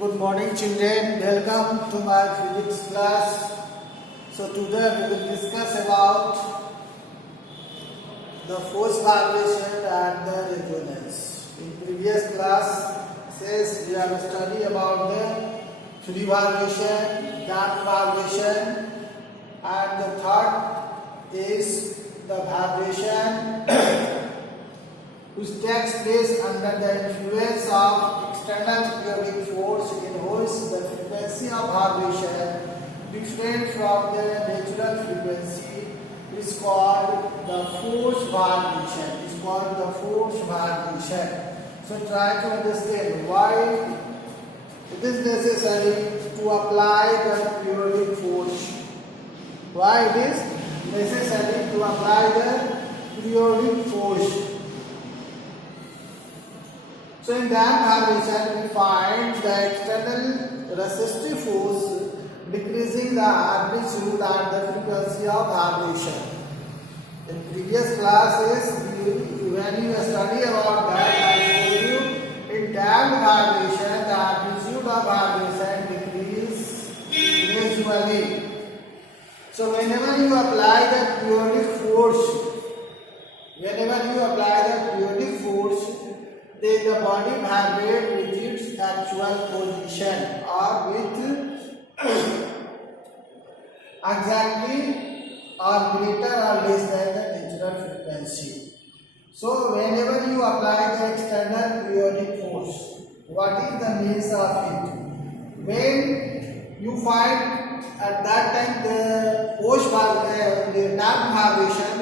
Good morning children, welcome to my physics class. So today we will discuss about the force vibration and the resonance. In previous class says we have studied about the free vibration, damped vibration, and the third is the vibration which takes place under the influence of external periodic force in which the frequency of vibration different from the natural frequency is called the force vibration. Is called the force vibration. So try to understand why it is necessary to apply the periodic force. Why it is necessary to apply the periodic force. So in that vibration we find the external resistive force decreasing the amplitude and the frequency of vibration. In previous classes when you study about that, I told you in damped vibration the amplitude of vibration decreases gradually. So whenever you apply the periodic force, then the body vibrates with its actual position or with exactly or greater or less than the natural frequency. So whenever you apply the external periodic force, what is the means of it? When you find at that time the force the damped vibration,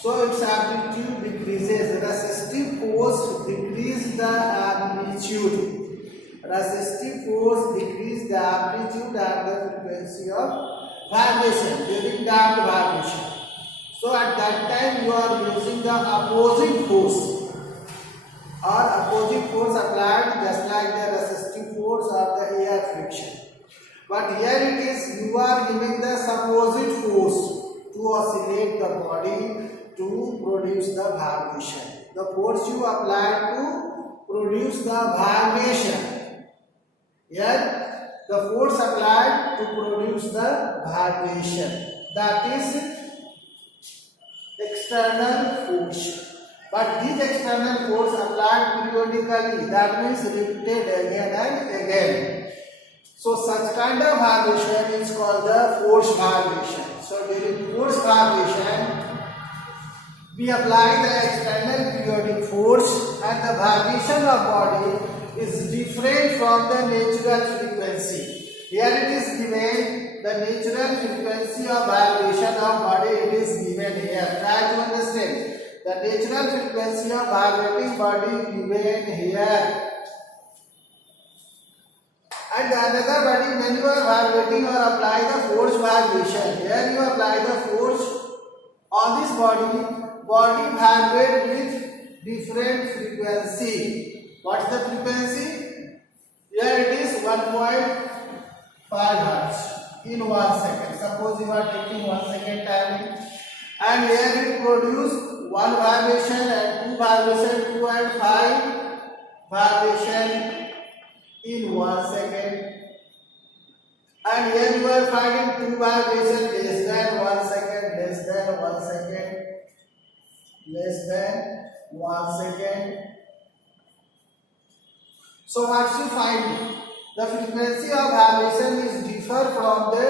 so its amplitude decreases. Resistive force decrease the amplitude. Resistive force decrease the amplitude and the frequency of vibration during damped vibration. So at that time you are using the opposite force applied just like the resistive force or the air friction. But here it is you are giving the supposite force to oscillate the body to produce the vibration. The force you apply to produce the vibration. Here the force applied to produce the vibration. That is external force. But this external force applied periodically, that means repeated again and again. So such kind of vibration is called the force vibration. So during force vibration, we apply the external periodic force and the vibration of body is different from the natural frequency. Here it is given the natural frequency of vibration of body, it is given here. Try to understand. The natural frequency of vibrating body given here. And another body, when you are vibrating or apply the force vibration, here you apply the force on this body vibrate with different frequency. What is the frequency? Here it is 1.5 Hz in 1 second. Suppose you are taking 1 second time, and here it produce one vibration and two vibration, 2.5 vibration in 1 second. And here you are finding two vibration less than 1 second, less than 1 second, less than 1 second. So what you find? The frequency of vibration is differ from the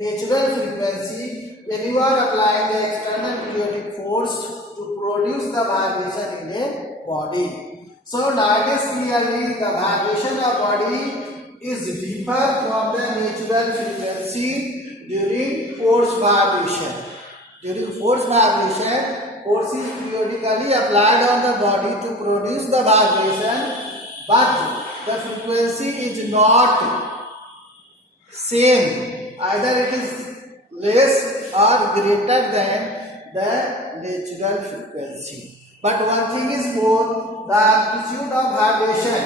natural frequency when you are applying the external periodic force to produce the vibration in a body. So notice clearly the vibration of body is differ from the natural frequency during force vibration. During force vibration, force is periodically applied on the body to produce the vibration, but the frequency is not same. Either it is less or greater than the natural frequency. But one thing is more, the amplitude of vibration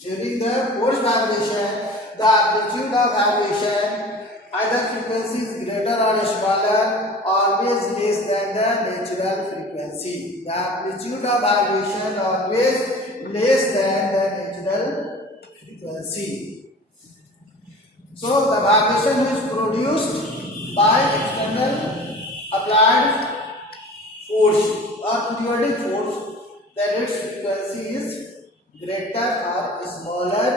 during the force vibration, the amplitude of vibration, either frequency is greater or smaller, always less than the natural frequency. The amplitude of vibration always less than the natural frequency. So the vibration is produced by external applied force or periodic force, then its frequency is greater or smaller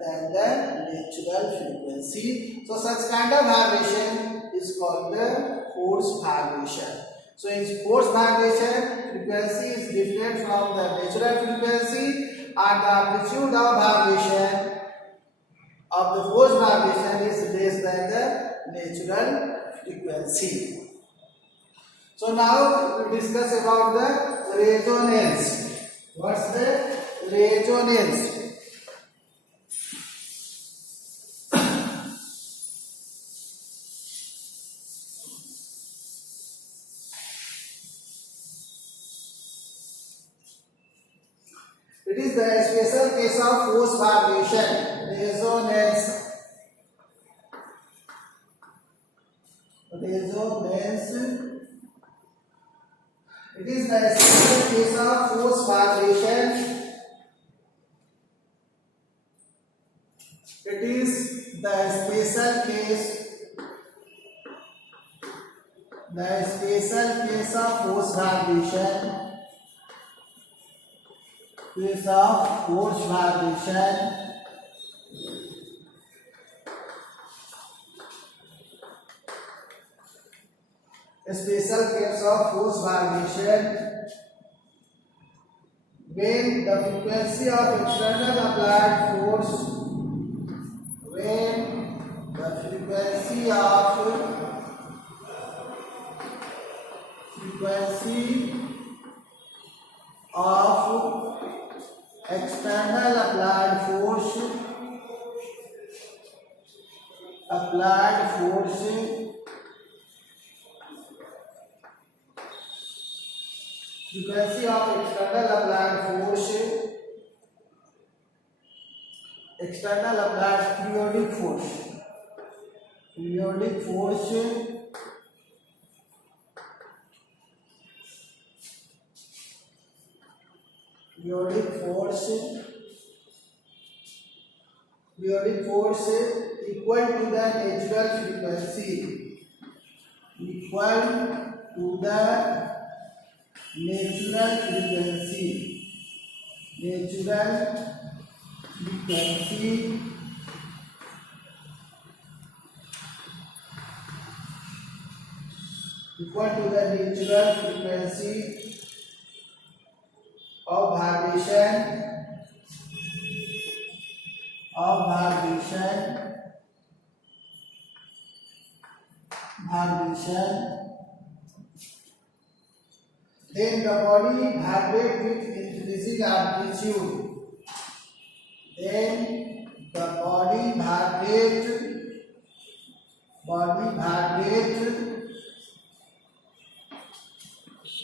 than the natural frequency. So such kind of vibration is called the force vibration. So in force vibration, frequency is different from the natural frequency, and the amplitude of vibration of the force vibration is less than the natural frequency. So now we discuss about the resonance. What's the resonance? It is the special case of force vibration. Resonance. It is the special case of force vibration. It is the special case of force vibration. Case of force vibration. A special case of force vibration when the frequency of external applied force, when the frequency of external applied force frequency of external applied force, external applied periodic force, periodic force equal to the natural frequency, equal to the natural frequency, equal to the natural frequency of vibration, then the body vibrates with increasing amplitude. Then the body vibrates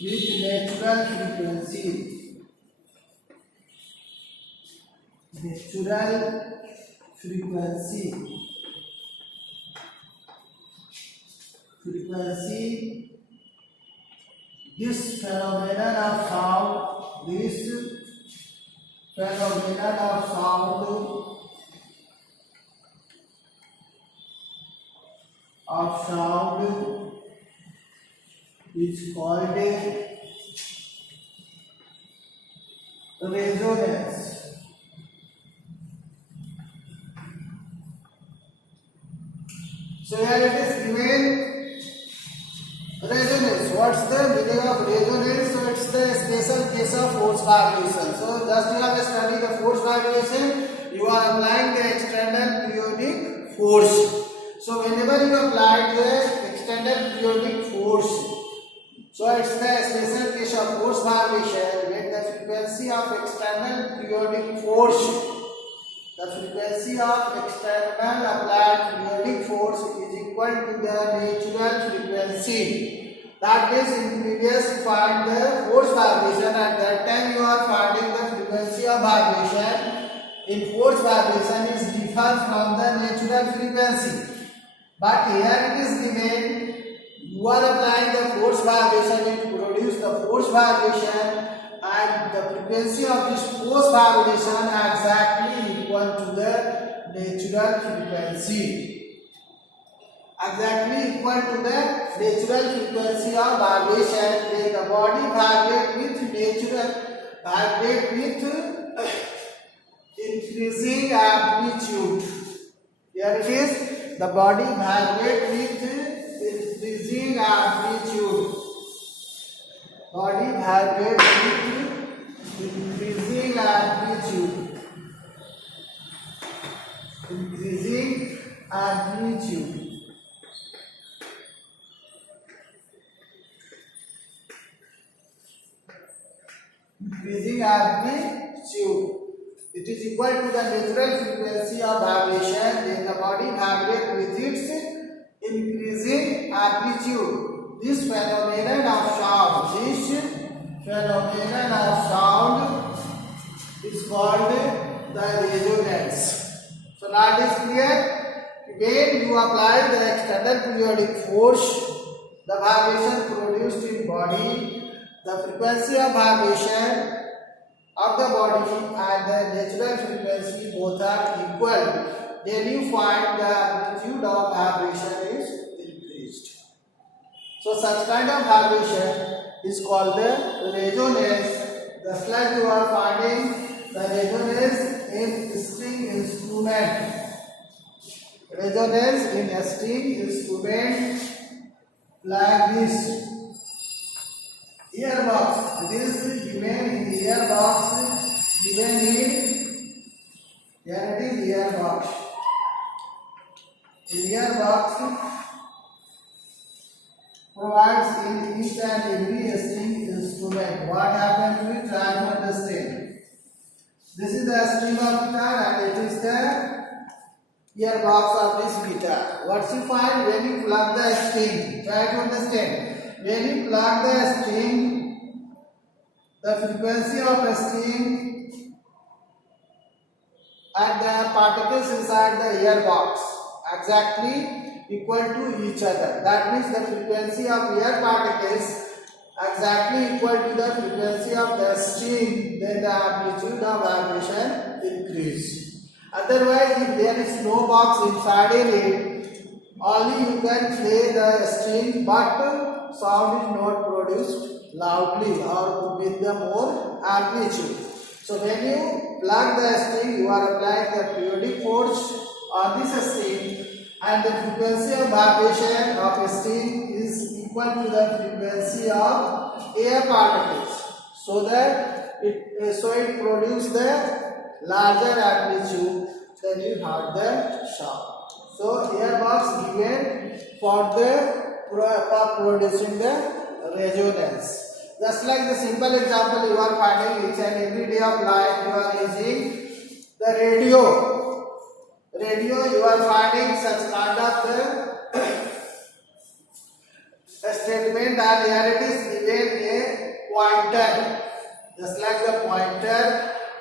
with natural frequency. This phenomenon of sound is called resonance. So here it is given resonance. What's the meaning of resonance? So it's the special case of force vibration. So just you have studied the force vibration, you are applying the external periodic force. So whenever you apply the external periodic force, so it's the special case of force vibration when the frequency of external periodic force, the frequency of external applied periodic force is equal to the natural frequency. That means in previous you find the force vibration, at that time you are finding the frequency of vibration. In force vibration is different from the natural frequency. But here it is given, you are applying the force vibration, it produces the force vibration, and the frequency of this force vibration exactly equal to the natural frequency. Exactly equal to the natural frequency of vibration. When the body vibrate with increasing amplitude. Here it is, the body vibrate with increasing amplitude. Body vibrate with increasing amplitude. Increasing amplitude. Increasing amplitude. It is equal to the natural frequency of vibration when the body vibrates with its increasing amplitude. This phenomenon of sound is called the resonance. So now it is clear. When you apply the external periodic force, the vibration produced in body, the frequency of vibration of the body and the natural frequency both are equal, then you find the amplitude of vibration is increased. So such kind of vibration is called the resonance. Just like you are finding the resonance in string instrument. Resonance in a string instrument like this. Earbox. This is given in the earbox. Given in here it is earbox. The earbox provides in each and every string instrument. What happened to it? Try to understand. This is the string of guitar and it is the earbox of this guitar. What you find when you plug the string? Try to understand. When you plug the string, the frequency of the string and the particles inside the earbox exactly equal to each other. That means the frequency of air particles exactly equal to the frequency of the string, then the amplitude of vibration increase. Otherwise, if there is no box inside it, only you can play the string, but sound is not produced loudly or with the more amplitude. So when you plug the string, you are applying the periodic force on this string, and the frequency of vibration of a string is equal to the frequency of air particles. So that it produces the larger amplitude, then you heard the sound. So earbox given for producing the resonance. Just like the simple example you are finding each and every day of life, you are using the radio. Radio, you are finding such kind of a statement, and here it is given a pointer. Just like the pointer,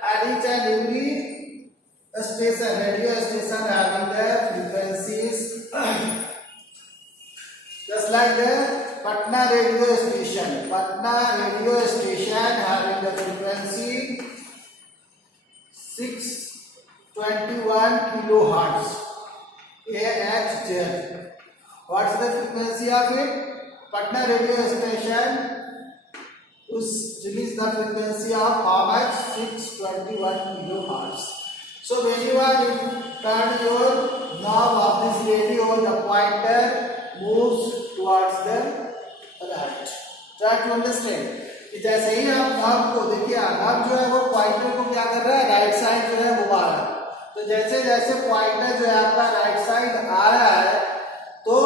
and each and every station, radio station having the frequencies. Just like the Patna radio station. Patna radio station having the frequency 621 kilohertz. AHZ. What's the frequency of it? Patna radio station release the frequency of how much? 621 kilohertz. So when you are turn your knob of this radio, the pointer moves towards the right. Try to understand. जैसे ही आप knob को देखिए, knob जो है वो pointer को क्या कर रहा है? राइट साइड जो है घुमा रहा है. तो जैसे जैसे पॉइंटर जो है आपका राइट साइड आ रहा है, तो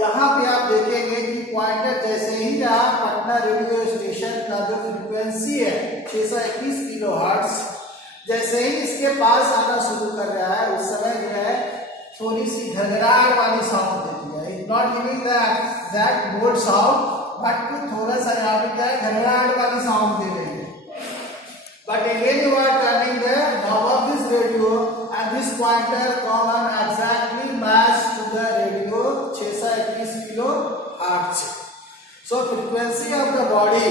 यहाँ पे आप देखेंगे कि पॉइंटर जैसे ही यहाँ पटना रेडियो स्टेशन का जो फ्रीक्वेंसी है 621 किलोहर्ट्ज, जैसे ही इसके पास आना शुरू कर रहा है, उस समय जो है थोड़ी सी घड़घड़ाहट वाली साउंड देती है. It not giving that bold sound, but थोड़ा सा यहाँ पे क्या है, घड़घड़ाहट वाली साउंड दे रही है. But again you are turning the knob of this radio and this pointer come and exactly match to the radio 621 kilohertz. So frequency of the body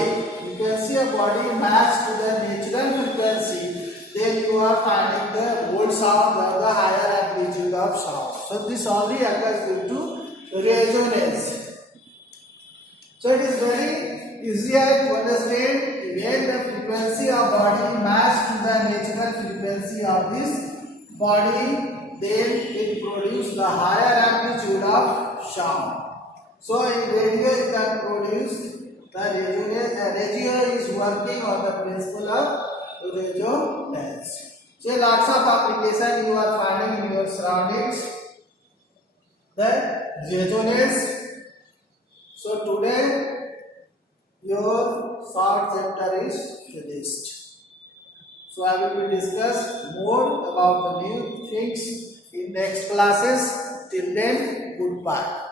frequency of body match to the natural frequency, then you are finding the mode sound or the higher amplitude of sound. So this only occurs due to resonance. So it is very easier to understand when the frequency of body match to the natural frequency of this body, then it produces the higher amplitude of sound. So in radio you can produce the resonance. Radio is working on the principle of resonance. So lots of application you are finding in your surroundings. The resonance. So today your short chapter is finished. So I will discuss more about the new things in next classes. Till then, goodbye.